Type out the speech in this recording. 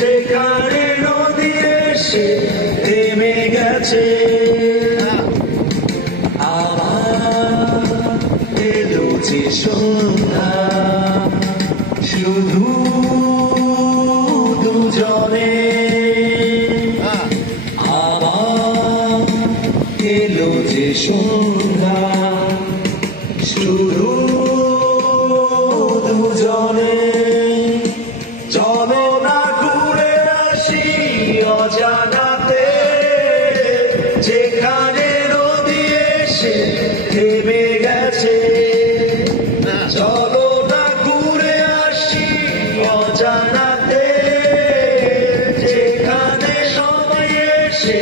যেখানে নদী এসে থেমে গেছে আবার এলো যে সন্ধ্যা শুধু দুজনে আবার এলো যে সন্ধ্যা শুধু দুজনে চলো না ঘুরে আসি অজানাতে যেখানে নদী এসে থেমে গেছে চলো না ঘুরে আসি অজানাতে যেখানে সবাই এসে